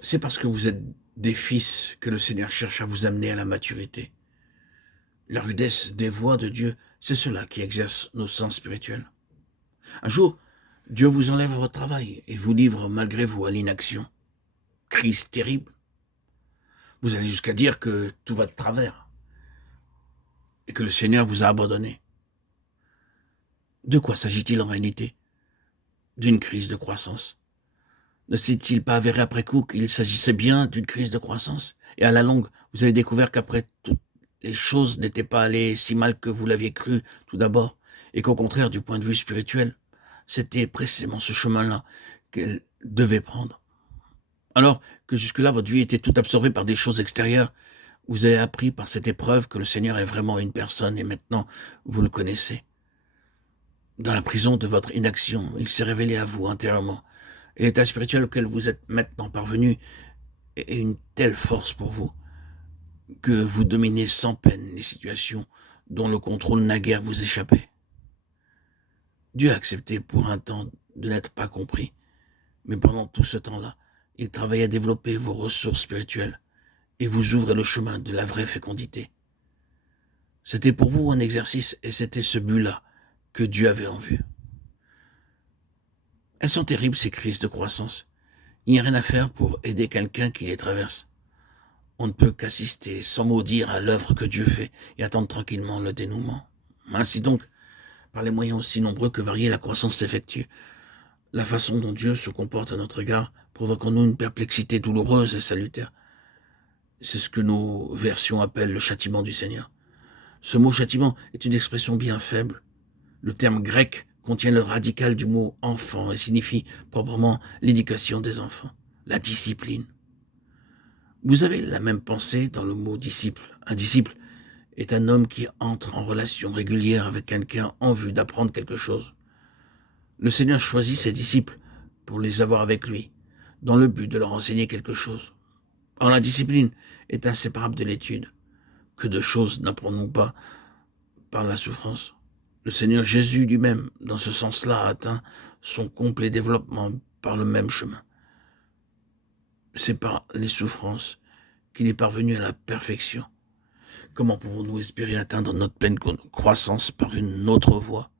C'est parce que vous êtes des fils que le Seigneur cherche à vous amener à la maturité. La rudesse des voies de Dieu, c'est cela qui exerce nos sens spirituels. Un jour, Dieu vous enlève à votre travail et vous livre malgré vous à l'inaction. Crise terrible. Vous allez jusqu'à dire que tout va de travers et que le Seigneur vous a abandonné. De quoi s'agit-il en réalité? D'une crise de croissance. Ne s'est-il pas avéré après coup qu'il s'agissait bien d'une crise de croissance? Et à la longue, vous avez découvert qu'après tout, les choses n'étaient pas allées si mal que vous l'aviez cru tout d'abord, et qu'au contraire, du point de vue spirituel, c'était précisément ce chemin-là qu'elle devait prendre. Alors que jusque-là, votre vie était toute absorbée par des choses extérieures, vous avez appris par cette épreuve que le Seigneur est vraiment une personne, et maintenant, vous le connaissez. Dans la prison de votre inaction, il s'est révélé à vous intérieurement. Et l'état spirituel auquel vous êtes maintenant parvenu est une telle force pour vous que vous dominez sans peine les situations dont le contrôle naguère vous échappait. Dieu a accepté pour un temps de n'être pas compris, mais pendant tout ce temps-là, il travaille à développer vos ressources spirituelles et vous ouvre le chemin de la vraie fécondité. C'était pour vous un exercice et c'était ce but-là que Dieu avait en vue. Elles sont terribles ces crises de croissance. Il n'y a rien à faire pour aider quelqu'un qui les traverse. On ne peut qu'assister sans mot dire à l'œuvre que Dieu fait et attendre tranquillement le dénouement. Ainsi donc, par les moyens aussi nombreux que variés, la croissance s'effectue. La façon dont Dieu se comporte à notre égard provoque en nous une perplexité douloureuse et salutaire. C'est ce que nos versions appellent le châtiment du Seigneur. Ce mot châtiment est une expression bien faible. Le terme grec contient le radical du mot enfant et signifie proprement l'éducation des enfants, la discipline. Vous avez la même pensée dans le mot disciple. Un disciple est un homme qui entre en relation régulière avec quelqu'un en vue d'apprendre quelque chose. Le Seigneur choisit ses disciples pour les avoir avec lui, dans le but de leur enseigner quelque chose. Or, la discipline est inséparable de l'étude. Que de choses n'apprenons-nous pas par la souffrance? Le Seigneur Jésus lui-même, dans ce sens-là, a atteint son complet développement par le même chemin. C'est par les souffrances qu'il est parvenu à la perfection. Comment pouvons-nous espérer atteindre notre pleine croissance par une autre voie?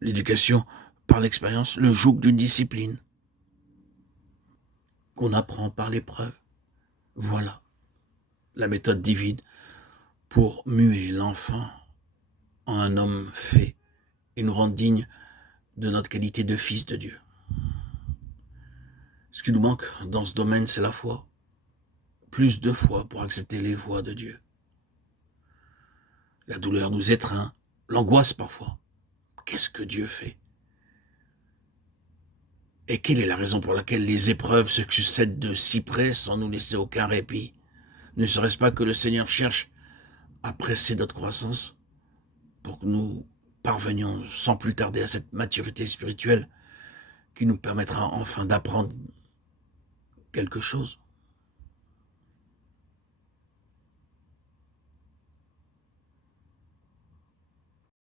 L'éducation par l'expérience, le joug d'une discipline qu'on apprend par l'épreuve. Voilà la méthode divine pour muer l'enfant en un homme fait et nous rendre dignes de notre qualité de fils de Dieu. Ce qui nous manque dans ce domaine, c'est la foi. Plus de foi pour accepter les voies de Dieu. La douleur nous étreint, l'angoisse parfois. Qu'est-ce que Dieu fait? Et quelle est la raison pour laquelle les épreuves se succèdent de si près sans nous laisser aucun répit? Ne serait-ce pas que le Seigneur cherche à presser notre croissance pour que nous parvenions sans plus tarder à cette maturité spirituelle qui nous permettra enfin d'apprendre quelque chose?